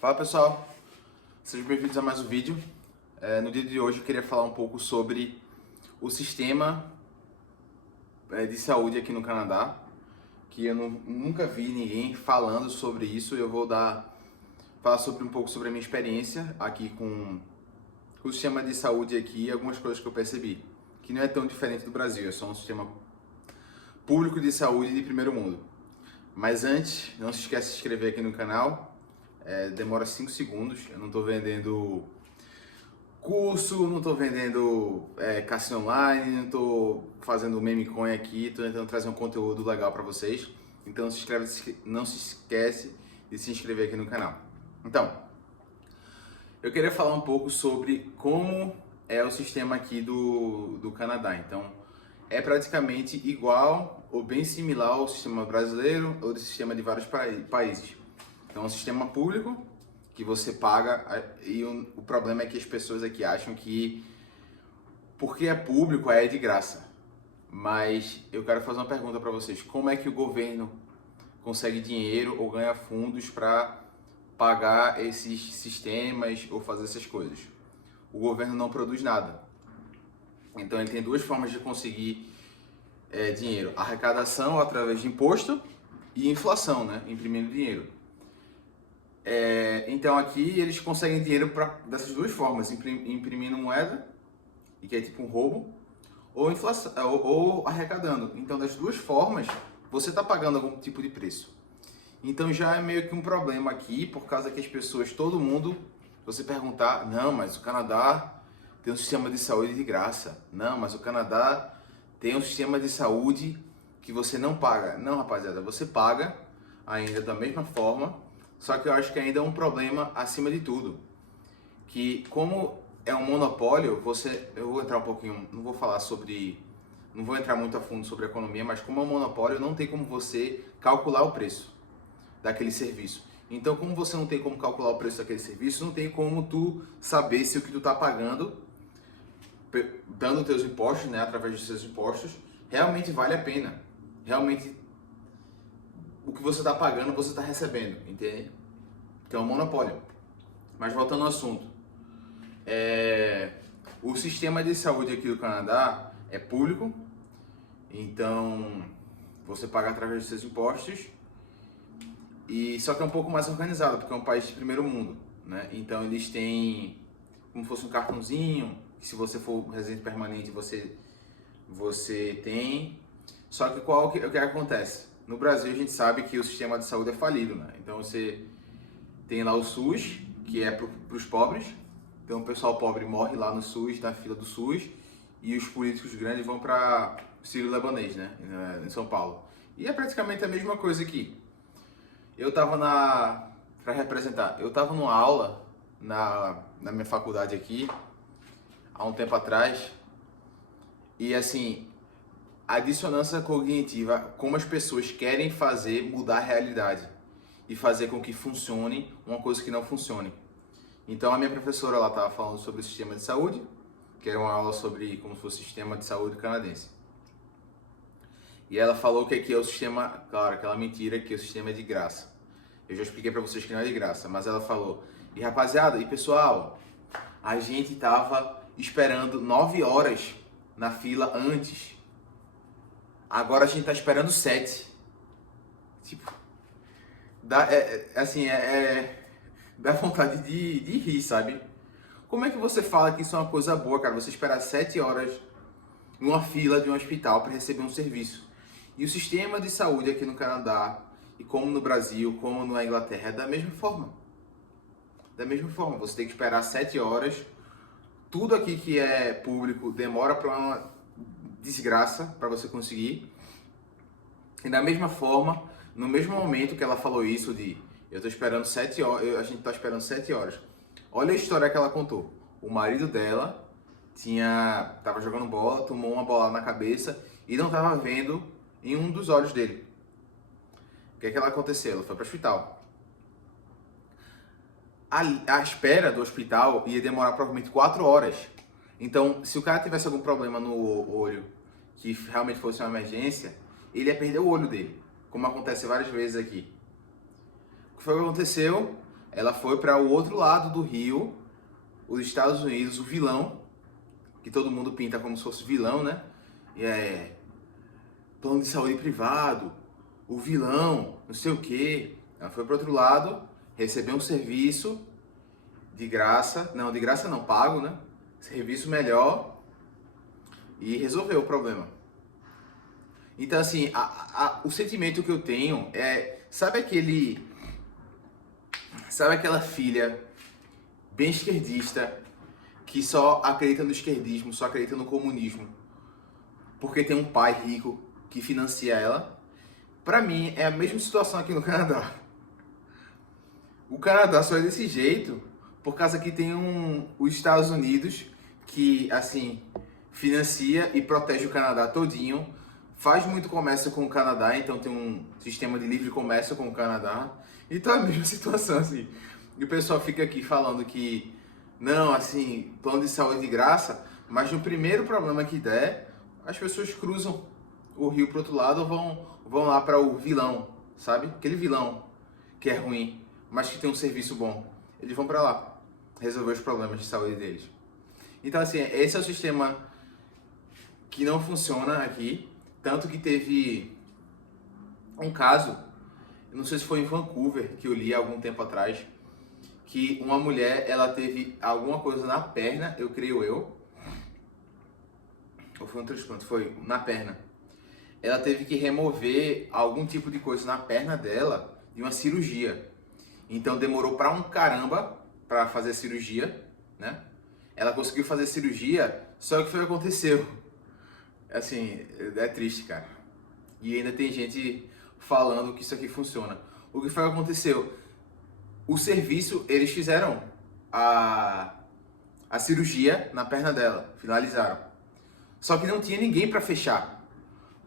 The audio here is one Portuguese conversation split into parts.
Fala pessoal, sejam bem-vindos a mais um vídeo. No dia de hoje eu queria falar um pouco sobre o sistema de saúde aqui no Canadá, que eu nunca vi ninguém falando sobre isso. Eu vou falar um pouco sobre a minha experiência aqui com o sistema de saúde aqui e algumas coisas que eu percebi, que não é tão diferente do Brasil, é só um sistema público de saúde de primeiro mundo. Mas antes, não se esqueça de se inscrever aqui no canal. Demora 5 segundos, eu não estou vendendo curso, não estou vendendo cassino online, não estou fazendo meme coin aqui, estou tentando trazer um conteúdo legal para vocês. Então não se esquece de se inscrever aqui no canal. Então, eu queria falar um pouco sobre como é o sistema aqui do Canadá. Então, é praticamente igual ou bem similar ao sistema brasileiro ou do sistema de vários países. Então, é um sistema público que você paga e o problema é que as pessoas aqui acham que porque é público é de graça. Mas eu quero fazer uma pergunta para vocês. Como é que o governo consegue dinheiro ou ganha fundos para pagar esses sistemas ou fazer essas coisas? O governo não produz nada. Então, ele tem duas formas de conseguir dinheiro. Arrecadação através de imposto e inflação, né? Imprimindo dinheiro. Então aqui eles conseguem dinheiro dessas duas formas, imprimindo moeda, e que é tipo um roubo, ou inflação, ou arrecadando. Então das duas formas você está pagando algum tipo de preço. Então já é meio que um problema aqui, por causa que as pessoas, todo mundo, você perguntar, não, mas o Canadá tem um sistema de saúde de graça. Não, mas o Canadá tem um sistema de saúde que você não paga. Não, rapaziada, você paga ainda da mesma forma. Só que eu acho que ainda é um problema acima de tudo, que como é um monopólio, eu vou entrar um pouquinho, não vou entrar muito a fundo sobre a economia, mas como é um monopólio, não tem como você calcular o preço daquele serviço. Então, como você não tem como calcular o preço daquele serviço, não tem como tu saber se o que tu tá pagando, dando teus impostos, né, através dos seus impostos, realmente vale a pena. Realmente o que você está pagando, você está recebendo, entende? Então é um monopólio. Mas voltando ao assunto, o sistema de saúde aqui do Canadá é público, então você paga através dos seus impostos, e só que é um pouco mais organizado, porque é um país de primeiro mundo, né? Então eles têm como se fosse um cartãozinho, que se você for residente permanente você tem. Só que o que acontece? No Brasil a gente sabe que o sistema de saúde é falido, né? Então você tem lá o SUS, que é para os pobres. Então o pessoal pobre morre lá no SUS, na fila do SUS, e os políticos grandes vão para Sírio-Libanês, né? Em São Paulo. E é praticamente a mesma coisa aqui. Eu tava para representar, eu tava numa aula na minha faculdade aqui, há um tempo atrás, e assim, a dissonância cognitiva, como as pessoas querem fazer mudar a realidade e fazer com que funcione uma coisa que não funcione. Então a minha professora ela estava falando sobre o sistema de saúde, que era uma aula sobre como se fosse o sistema de saúde canadense. E ela falou que aqui é o sistema, claro, aquela mentira que o sistema é de graça. Eu já expliquei para vocês que não é de graça, mas ela falou, e rapaziada, e pessoal, a gente tava esperando 9 horas na fila antes. Agora a gente tá esperando 7. Tipo, dá vontade de rir, sabe? Como é que você fala que isso é uma coisa boa, cara? Você esperar 7 horas numa fila de um hospital para receber um serviço. E o sistema de saúde aqui no Canadá, e como no Brasil, como na Inglaterra, é da mesma forma. Da mesma forma, você tem que esperar 7 horas. Tudo aqui que é público demora para uma desgraça para você conseguir. E da mesma forma, no mesmo momento que ela falou isso eu tô esperando 7 horas, a gente tá esperando 7 horas. Olha a história que ela contou. O marido dela tava jogando bola, tomou uma bolada na cabeça e não tava vendo em um dos olhos dele. O que é que ela aconteceu? Ela foi para o hospital. A espera do hospital ia demorar provavelmente 4 horas. Então, se o cara tivesse algum problema no olho, que realmente fosse uma emergência, ele ia perder o olho dele, como acontece várias vezes aqui. O que foi que aconteceu? ela foi para o outro lado do rio, os Estados Unidos, o vilão, que todo mundo pinta como se fosse vilão, né? E é plano de saúde privado, o vilão, não sei o quê. Ela foi para outro lado, recebeu um serviço de graça, não, pago, né? Serviço melhor e resolveu o problema. Então, assim, o sentimento que eu tenho é, sabe aquela filha bem esquerdista que só acredita no esquerdismo, só acredita no comunismo, porque tem um pai rico que financia ela? Pra mim, é a mesma situação aqui no Canadá. O Canadá só é desse jeito por causa que tem os Estados Unidos que, assim, financia e protege o Canadá todinho, faz muito comércio com o Canadá, então tem um sistema de livre comércio com o Canadá. Então é a mesma situação, assim. E o pessoal fica aqui falando que, não, assim, plano de saúde de graça, mas no primeiro problema que der, as pessoas cruzam o rio pro outro lado ou vão lá para o vilão, sabe? Aquele vilão que é ruim, mas que tem um serviço bom. Eles vão para lá resolver os problemas de saúde deles. Então, assim, esse é o sistema que não funciona aqui. Tanto que teve um caso, eu não sei se foi em Vancouver, que eu li há algum tempo atrás, que uma mulher, ela teve alguma coisa na perna, eu creio eu, ou foi um transplante, foi na perna. Ela teve que remover algum tipo de coisa na perna dela de uma cirurgia. Então demorou pra um caramba pra fazer a cirurgia, né? Ela conseguiu fazer a cirurgia, só que o que foi que aconteceu? Assim, é triste, cara. E ainda tem gente falando que isso aqui funciona. O que foi que aconteceu? O serviço, eles fizeram a cirurgia na perna dela, finalizaram. Só que não tinha ninguém pra fechar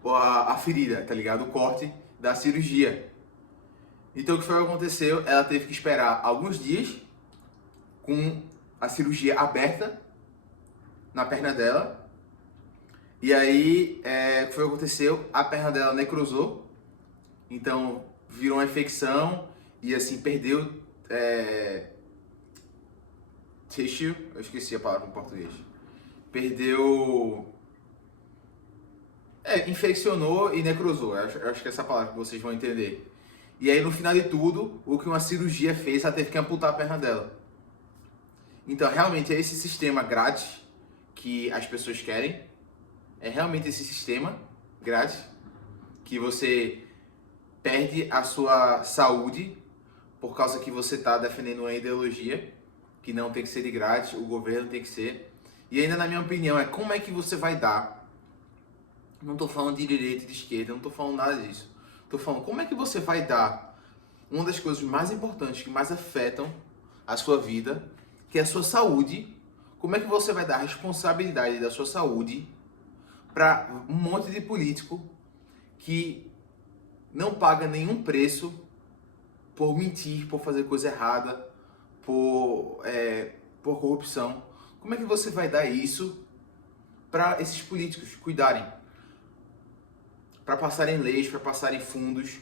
a ferida, tá ligado? O corte da cirurgia. Então o que foi que aconteceu? Ela teve que esperar alguns dias com a cirurgia aberta na perna dela. E aí, o que foi que aconteceu? A perna dela necrosou. Então virou uma infecção e assim perdeu tissue, eu esqueci a palavra em português. Perdeu, infeccionou e necrosou. Eu acho que é essa palavra que vocês vão entender. E aí no final de tudo, o que uma cirurgia fez, ela teve que amputar a perna dela. Então realmente é esse sistema grátis que as pessoas querem. É realmente esse sistema grátis que você perde a sua saúde por causa que você está defendendo uma ideologia que não tem que ser de grátis, o governo tem que ser. E ainda na minha opinião é como é que você vai dar, não estou falando de direita e de esquerda, não estou falando nada disso. Estou falando como é que você vai dar uma das coisas mais importantes que mais afetam a sua vida, que é a sua saúde. Como é que você vai dar a responsabilidade da sua saúde para um monte de político que não paga nenhum preço por mentir, por fazer coisa errada, por corrupção? Como é que você vai dar isso para esses políticos cuidarem? Para passarem leis, para passarem fundos,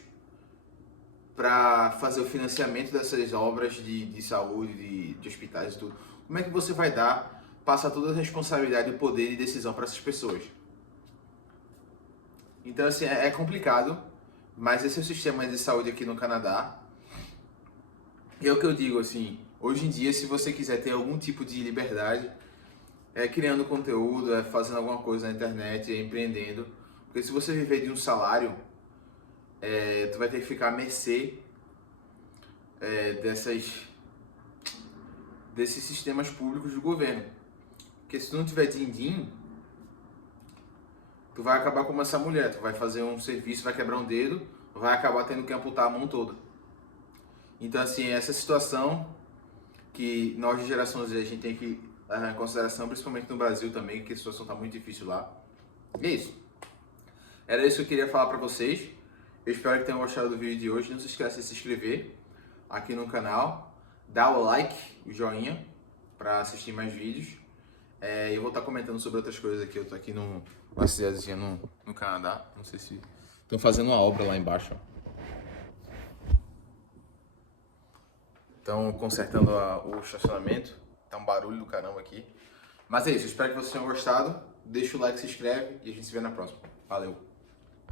para fazer o financiamento dessas obras de saúde, de hospitais e tudo. Como é que você vai passar toda a responsabilidade, o poder e decisão para essas pessoas? Então, assim, é complicado, mas esse é o sistema de saúde aqui no Canadá. E é o que eu digo, assim, hoje em dia, se você quiser ter algum tipo de liberdade, criando conteúdo, fazendo alguma coisa na internet, empreendendo. Porque se você viver de um salário, tu vai ter que ficar à mercê desses sistemas públicos do governo. Porque se tu não tiver din-din, tu vai acabar como essa mulher. Tu vai fazer um serviço, vai quebrar um dedo, vai acabar tendo que amputar a mão toda. Então, assim, essa situação que nós de geração Z a gente tem que levar em consideração, principalmente no Brasil também, que a situação está muito difícil lá. E é isso. Era isso que eu queria falar para vocês. Eu espero que tenham gostado do vídeo de hoje. Não se esqueça de se inscrever aqui no canal, dar o like, o joinha, para assistir mais vídeos. Eu vou estar comentando sobre outras coisas aqui. Eu tô aqui numa cidadezinha no Canadá. Não sei se estão fazendo uma obra lá embaixo. Estão consertando o estacionamento. Tá um barulho do caramba aqui. Mas é isso, espero que vocês tenham gostado. Deixa o like, se inscreve e a gente se vê na próxima. Valeu!